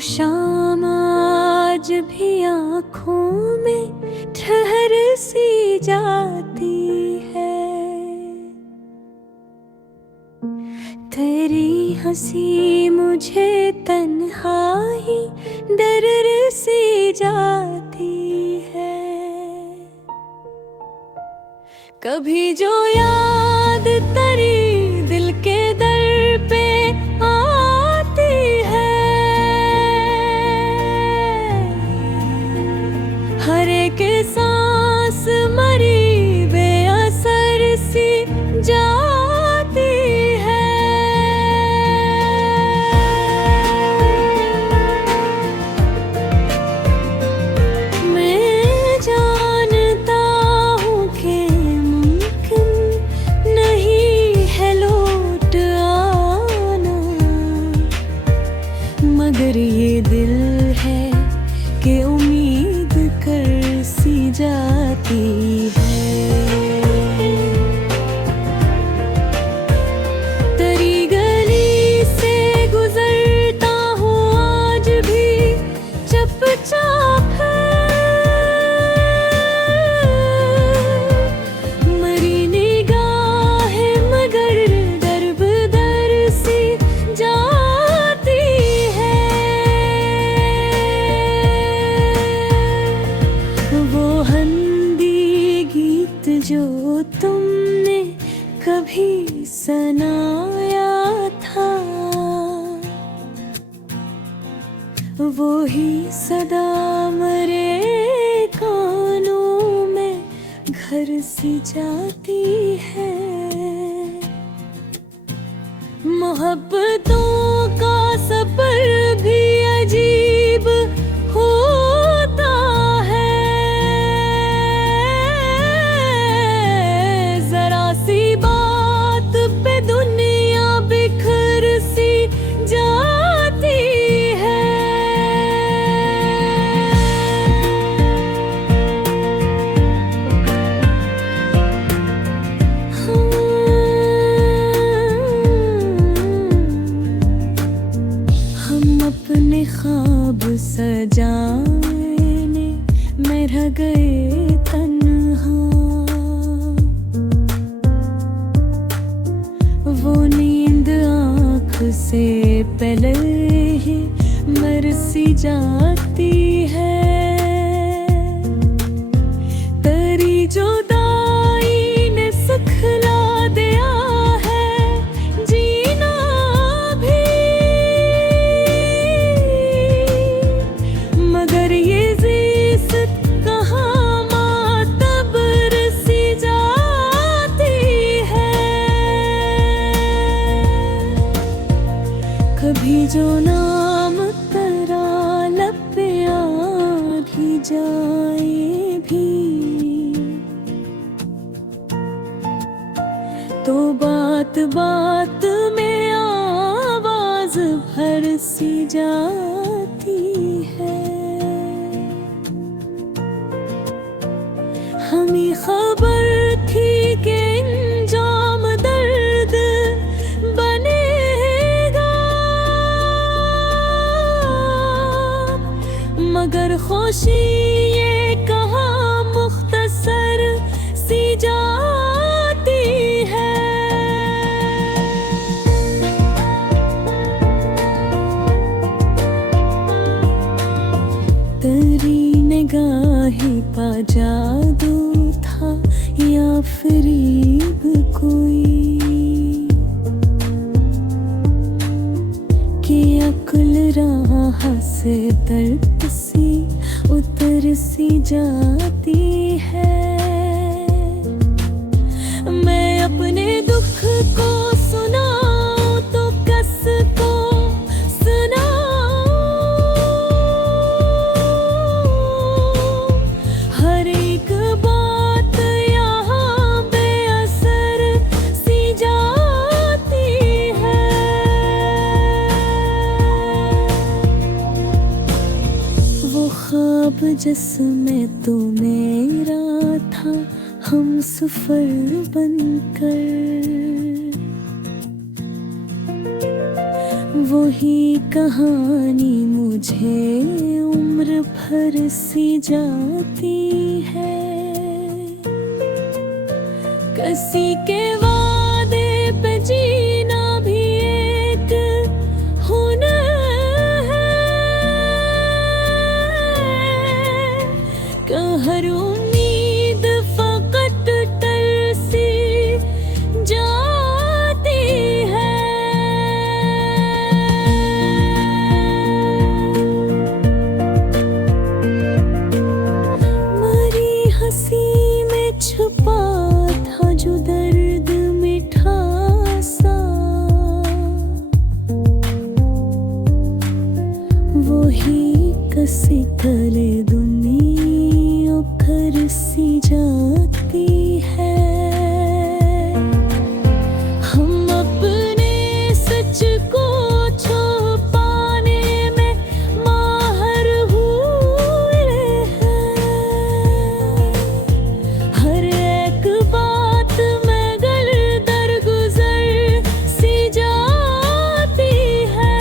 शाम आज भी आँखों में ठहर सी जाती है। तेरी हंसी मुझे तन्हाई डर सी जाती है। कभी जो याद तेरी दिल के दर पे आती है, हर एक सांस मरी बेअसर सी जाती है। मैं जानता हूँ कि मुमकिन नहीं है लौट आना, मगर ये दिल है कि उम्मीद कर सी जाती है। तेरी गली से गुजरता हूँ आज भी चुपचाप है। मरी निगाहें मगर दर बदर सी जाती है। वो हिंदी गीत जो तुमने कभी सुनाया था, वो ही सदा मेरे कानों में घर सी जाती है। मोहब्बतों का सफर भी अजीब होता है। जरा सी बात पे दुनिया बिखर सी जाती है। हम अपने ख्वाब सजाने में रह गए तन्हा। वो नींद आँख से पहले ही मर सी जाती है। तेरी जुदाई ने सिखला दिया है जीना भी, मगर ये ज़िस्त कहाँ मातबर सी जाती है। कभी जो नाम तेरा लब पे आ भी जाए भी, तो बात बात में आवाज भर सी जाती है। हमें खबर थी कि इंजाम दर्द बनेगा, मगर खुशी ये कहाँ मुख्तसर सी जाती है। तेरी निगाहें पा जादू था या फरीब कोई, कि अक्ल राह से दर्द सी उतर सी जाती है। मैं अपने दुख को सुनाऊं तो कस को सुनाऊं, हर एक बात यहाँ बेअसर सी जाती है। वो ख्वाब जिसमें तू मेरा था हम सफर बनकर, वही कहानी मुझे उम्र भर सी जाती है। किसी के वादे पे जीना भी एक हुनर है। हर उम्मीद फकत टल सी जाती है। मरी हंसी में छुपा था जो दर्द मीठा सा, वही कसी तले दुनिया उखर सी जाती है। हम अपने सच को छुपाने में माहिर हुए हैं। हर एक बात में गल दर गुजर सी जाती है।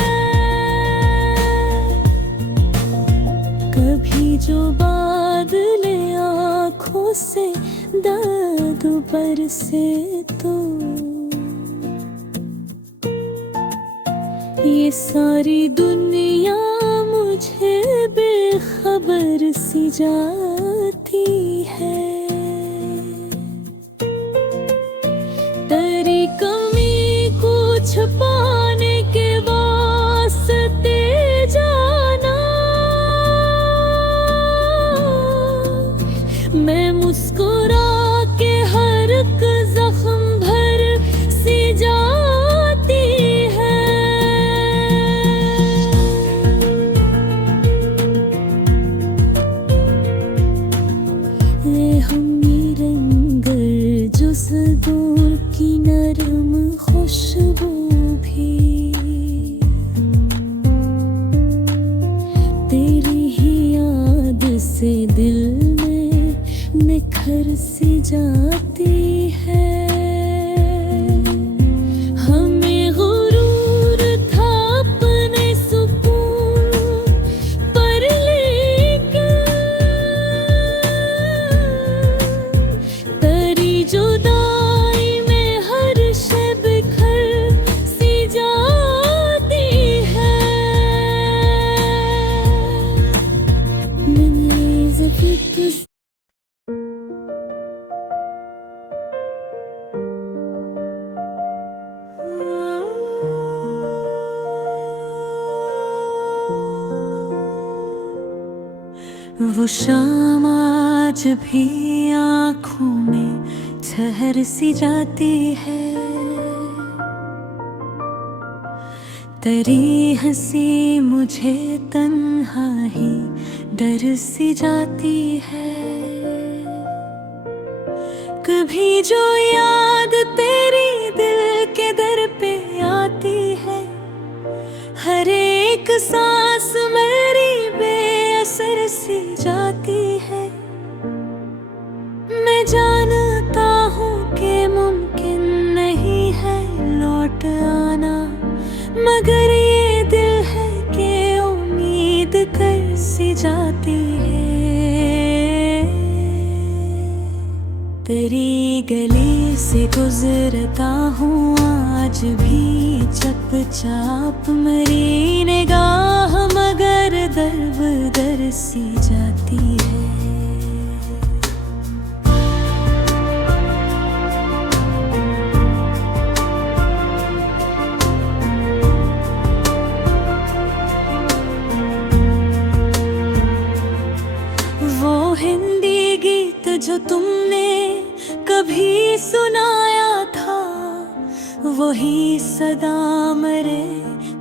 कभी जो बादल आँखों से दर्द बरसे तो ये सारी दुनिया मुझे बेखबर सी जाती है। तेरी कमी को छुपाने के वास्ते जाना, मैं मुस्कुरा के हर एक जख्म भर सी जाती है। ये हमी रंगर जो दूर की नरम खुशबू भी तेरी ही याद से दिल में निखर सी जाती है। हमें गुरूर था अपने सुकून पर, लेकिन तेरी जुदाई में हर शय बिखर सी जाती है। मैंने ज़िक्र वो शाम आज भी आँखों में ठहर सी जाती है। तेरी हंसी मुझे तन्हा ही डर सी जाती है। कभी जो याद तेरी दिल के दर पे आती है, हर एक सांस मेरी बेअसर सी जाती है। मैं जानता हूँ कि मुमकिन नहीं है लौट आना, मगर ये दिल है कि उम्मीद कर सी जाती है। तेरी गली से गुजरता हूँ आज भी चुपचाप, मेरी निगाह मगर दर बदर सी जाती है। वो हिंदी गीत जो तुमने कभी सुनाया था, वही सदा मेरे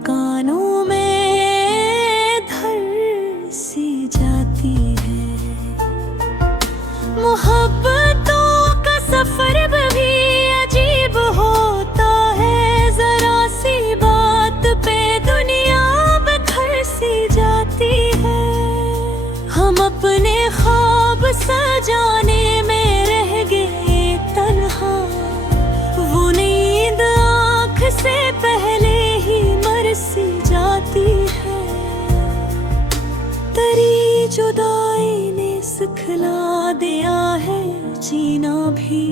कानों में धर सी जाती है। मोहब्बतों का सफर भी अजीब होता है, जरा सी बात पे दुनिया बिखर सी जाती है। हम अपने ख्वाब सजाने में रह गए तन्हा, वो नींद आँख से पहले ही मर सी सिखला दिया है जीना भी,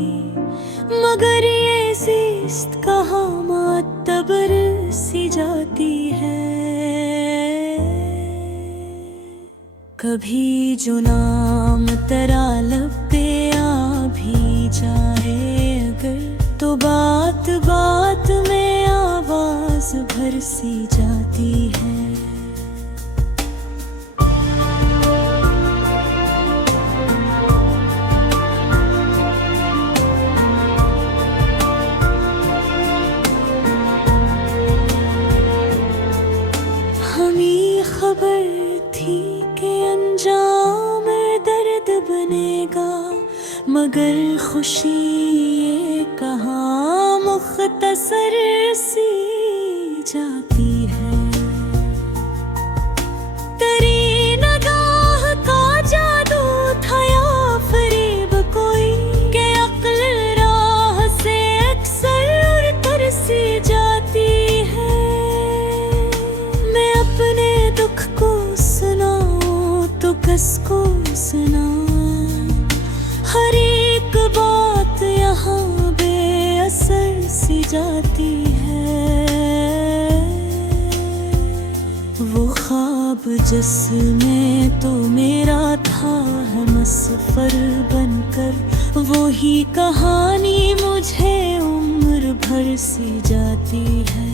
मगर ये ज़िस्त कहाँ मातबर सी जाती है। कभी जो नाम तेरा लब पे आ भी जाए अगर, तो बात बात में आवाज भर सी जाती है। हमें खबर थी कि अंजाम दर्द बनेगा, मगर खुशी ये कहाँ मुख्तसर सी जाती है। तेरी नगाह का जादू था या फरेब कोई, के अक्ल राह से अक्सर उतर सी जाती है। मैं अपने दुख को सुनाऊं तो किसको सुनाऊं, हर एक बात यहाँ बेअसर सी जाती है। वो ख्वाब जिसमें तो मेरा था हम सफर बनकर, वो ही कहानी मुझे उम्र भर सी जाती है।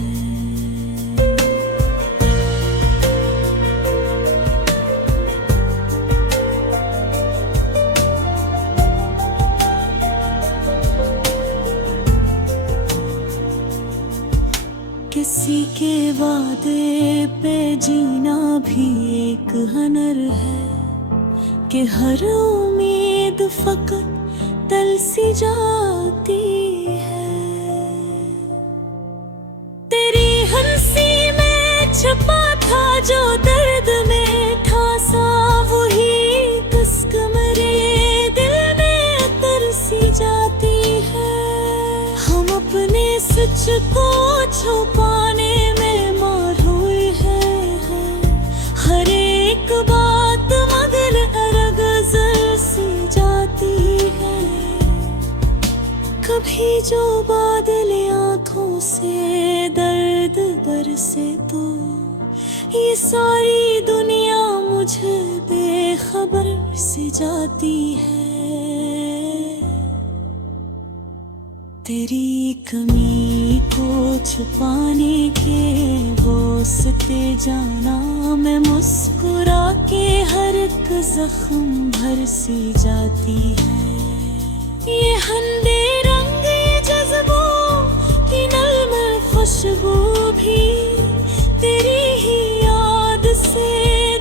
किसी के वादे पे जीना भी एक हुनर है, कि हर उम्मीद फकत तल सी जाती है। तेरी हंसी में छुपा था जो दर्द में ठासा, वही कसक मेरे दिल में उतर सी जाती है। हम अपने सच को छुपाने में मार हुए हैं, हर एक बात मगर अलग सी जाती है। कभी जो बादल आंखों से दर्द बरसे तो ये सारी दुनिया मुझे बेखबर सी जाती है। तेरी कमी को छुपाने के वास्ते जाना, मैं मुस्कुरा के हर एक जख्म भर सी जाती है। ये हंदे रंग ये जज्बों की नल्म खुशबू भी तेरी ही याद से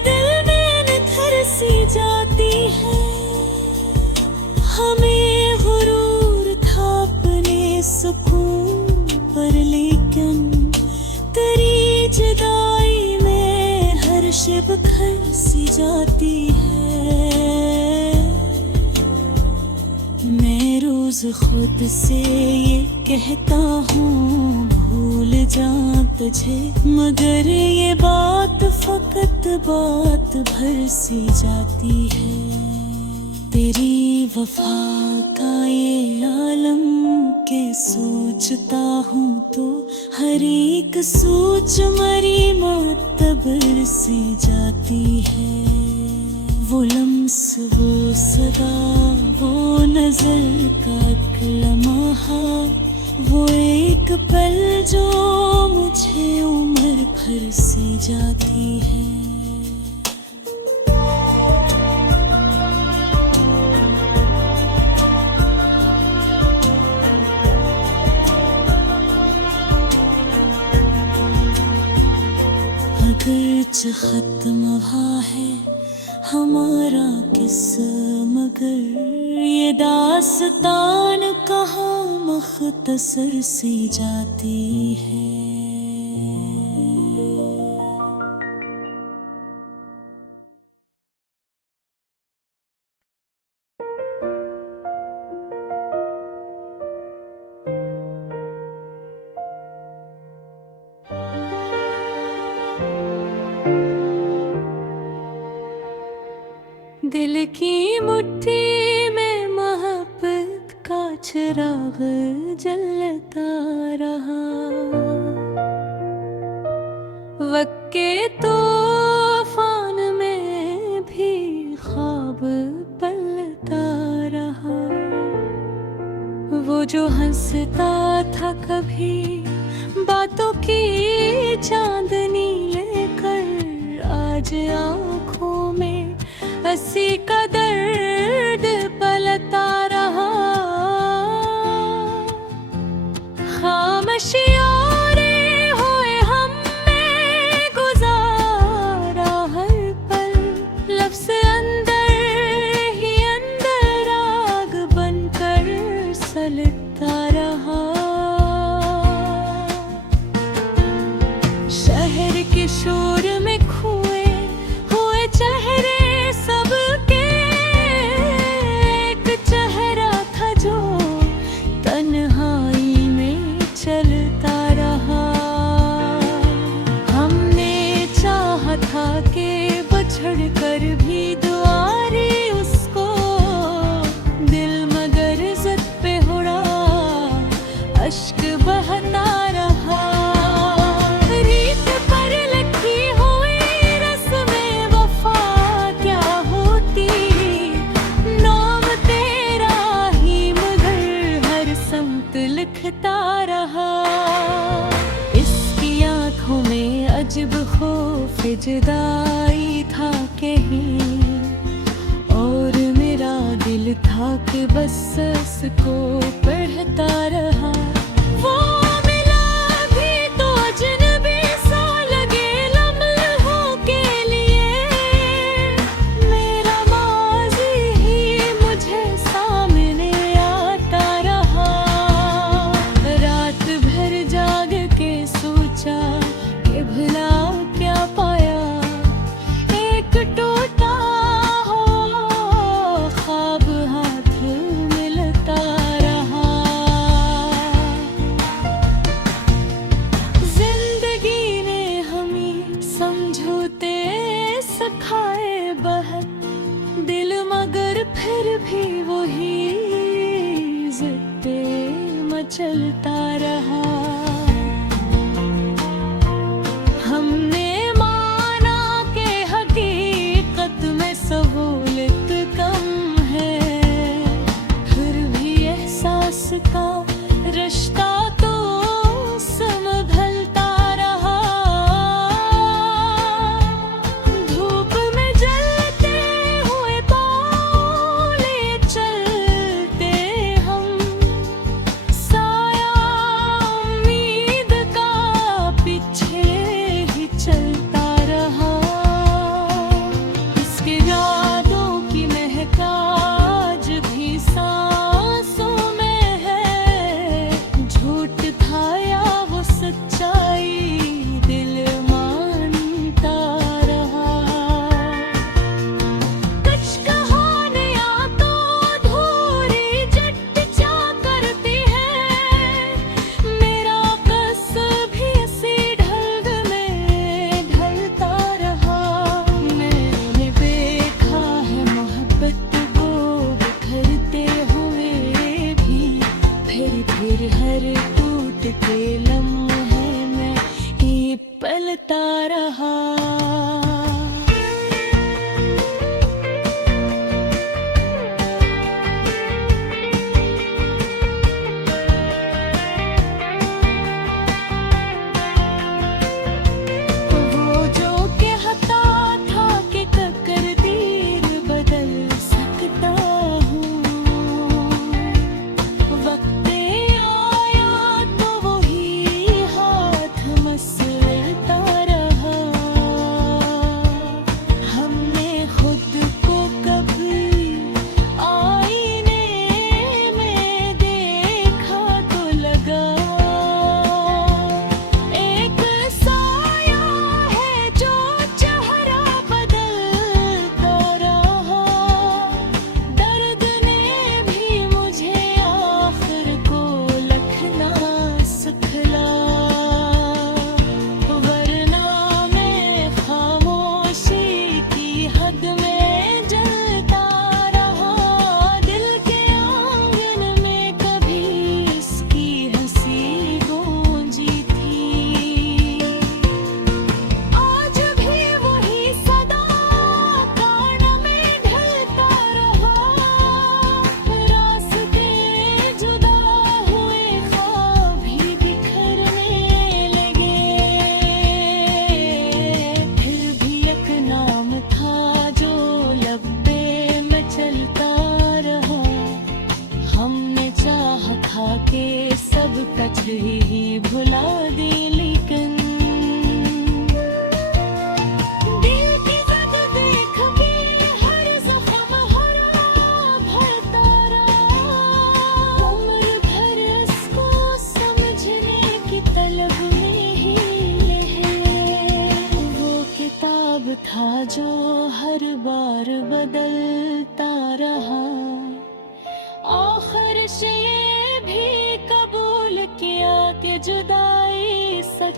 दिल में निखर सी जाती है। हमें गुरूर था अपने सुकून पर, लेकिन तेरी जुदाई में हर शिब खर सी जाती है। मैं रोज खुद से ये कहता हूँ भूल जा तुझे, मगर ये बात फकत बात भर सी जाती है। तेरी वफा का ये आलम के सोचता हूँ तो हर एक सोच मरी मोतबर सी जाती है। वो लम्स वो सदा वो नजर का एक लम्हा, वो एक पल जो मुझे उम्र भर से जाती है। अगरचे खत्म हुआ है हमारा किस्सा, मगर ये दास्तान कहाँ मुख्तसर सी जाती है। दिल की मुट्ठी में मोहब्बत का चिराग जलता रहा। वक्त के तूफान में भी ख्वाब पलता रहा। वो जो हंसता था कभी बातों की चांदनी लेकर, आज आँखों में हंसी का दर्द पलता रहा। खामोशियों ने हुए हमने गुजारा हर पल, लफ्ज़ अंदर ही अंदर आग बनकर सलता रहा। शहर के शोर में खोए हुए चेहरे सबके, एक चेहरा था जो तन्हाई में चलता रहा। हमने चाहा था कि बछड़ कर भी दुआरी उसको, दिल मगर ज़द पे उड़ा अश्क बहता रहा। रीत पर लिखी हुई रस्में वफा क्या होती, नाम तेरा ही मगर हर समत लिखता रहा। इसकी आँखों में अजब खौफ जुदाई था कहीं, और मेरा दिल था कि बस उसको पढ़ता रहा। वो मिला भी तो अजनबी सा लगे लम्हों के लिए, मेरा माज़ी ही मुझे सामने आता रहा। रात भर जाग के सोचा कि भला क्या पाया, एक टूटा हो ख्वाब हाथ मिलता रहा। जिंदगी ने हमें समझौते सिखाए बहुत, दिल मगर फिर भी वही ज़िद पे मचलता रहा। हमने माना कि हकीकत में सहूलत कम है, फिर भी एहसास का रिश्ता तो संभलता रहा। धूप में जलते हुए पाँव लिए चलते हम, साया उम्मीद का पीछे ही चलता रहा। इसके यादों की महक आज भी सांसों में है,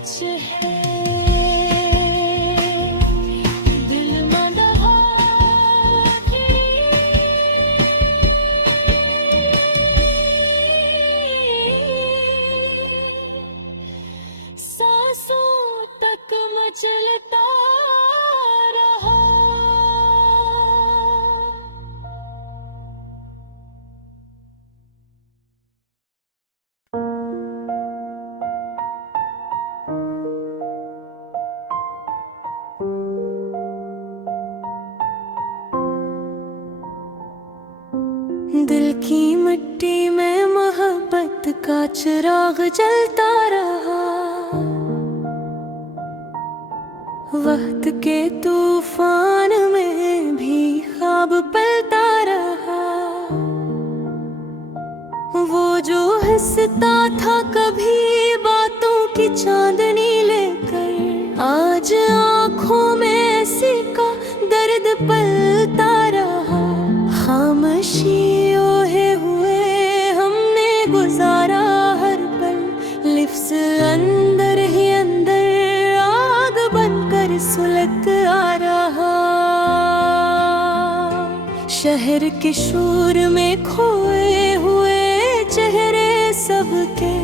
सच है दिल मदहा सांसों तक मचलता रहा। दिल की मिट्टी में मोहब्बत का चिराग जलता रहा। वक्त के तूफान में भी ख्वाब पलता रहा। वो जो हंसता था कभी बातों की चांदनी लेकर, आज आँखों में ऐसी का दर्द पलता रहा। खामोशी ओढ़े हुए हमने गुजारा हर पल, लिफ्स अंदर ही अंदर आग बनकर सुलग आ रहा। शहर के शोर में खोए हुए चेहरे सबके,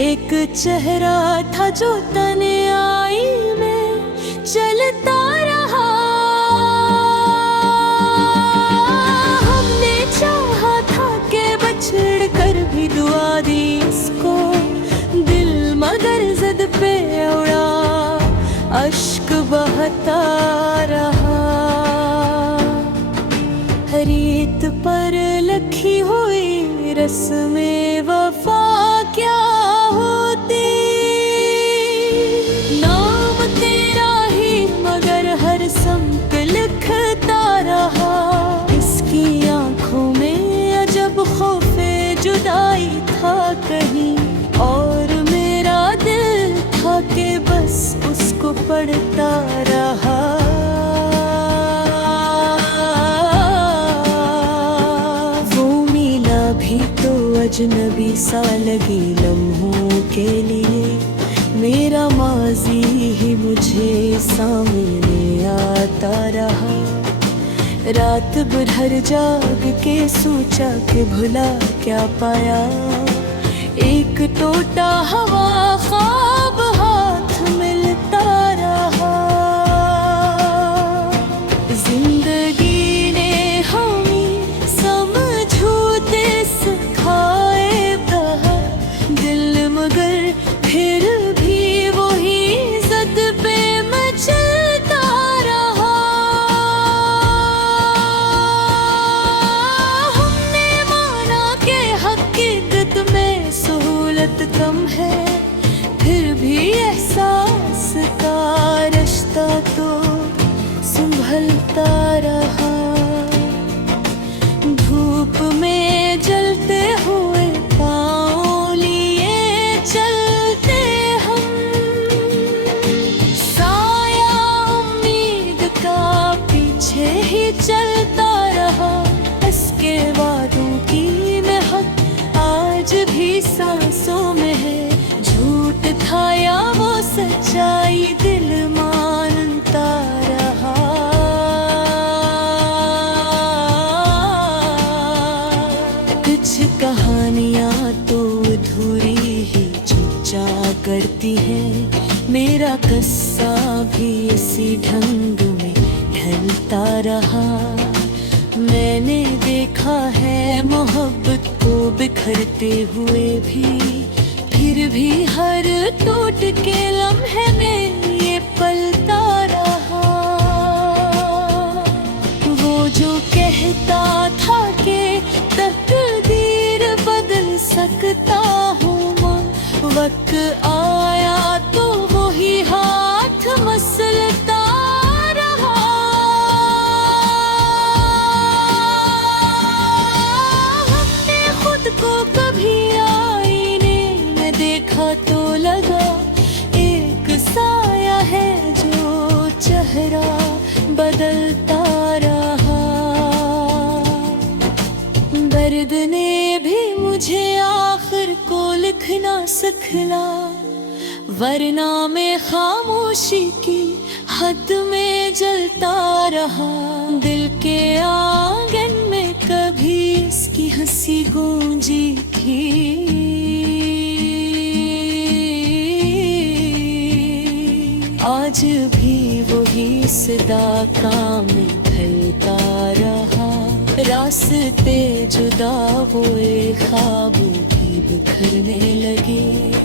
एक चेहरा था जो तन्हाई में चलता रहा। हमने चाहा था कि बछड़ कर भी दुआ दी इसको दिल, मगर ज़िद पे उड़ा अश्क बहता रहा। रीत पर लिखी हुई रस्में वफा क्या होती, नाम तेरा ही मगर हर संग लिखता रहा। इसकी आंखों में अजब खौफे जुदाई था कहीं, और मेरा दिल था कि बस उसको पढ़ता रहा। अजनबी सा लगी लम्हों के लिए, मेरा माजी ही मुझे सामने आता रहा। रात भर जाग के सोचा कि भुला क्या पाया, एक टोटा हवा ख्वाब हाथ मिलता रहा। जिंदगी ने हमें समझौते सिखाए बहा दिल, मगर फिर भी वही ज़द पे मचलता रहा। हमने माना कि हकीकत में सहूलत कम है, फिर भी एहसास का रिश्ता तो संभलता रहा। धूप में जलते हुए पाँव लिए चलते हम, साया उम्मीद का पीछे ही चलता रहा। इसके वादों की महक आज भी सांसों में है, झूठ था या वो सच्चाई दिल मानता रहा। कुछ कहानियाँ तो अधूरी ही चुचा करती हैं, मेरा किस्सा भी इसी ढंग में ढलता रहा। मैंने देखा है मोहब्बत को बिखरते हुए भी, फिर भी हर टूट के लम्हे में ये पलता रहा। वो जो कहता था कि तकदीर बदल सकता हूँ, वक्त आया तो वही हाथ मसलता रहा। हमने खुद को कभी आईने में देखा तो लगा एक साया है जो चेहरा बदलता रहा। दर्द ने भी मुझे आखिर को लिखना सिखला, वरना मैं खामोशी की हद में जलता रहा। दिल के आंगन में कभी इसकी हंसी गूंजी थी। आज भी वही सदा काम ढलता रहा। रास्ते जुदा हुए, ख्वाब भी बिखरने लगे।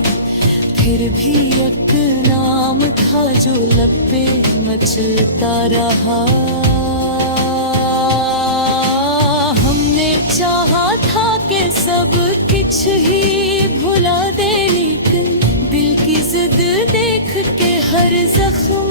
फिर भी एक नाम था जो लब पे मचलता रहा। हमने चाहा था कि सब कुछ ही भुला दे, लेकिन दिल की जिद देख के हर जख्म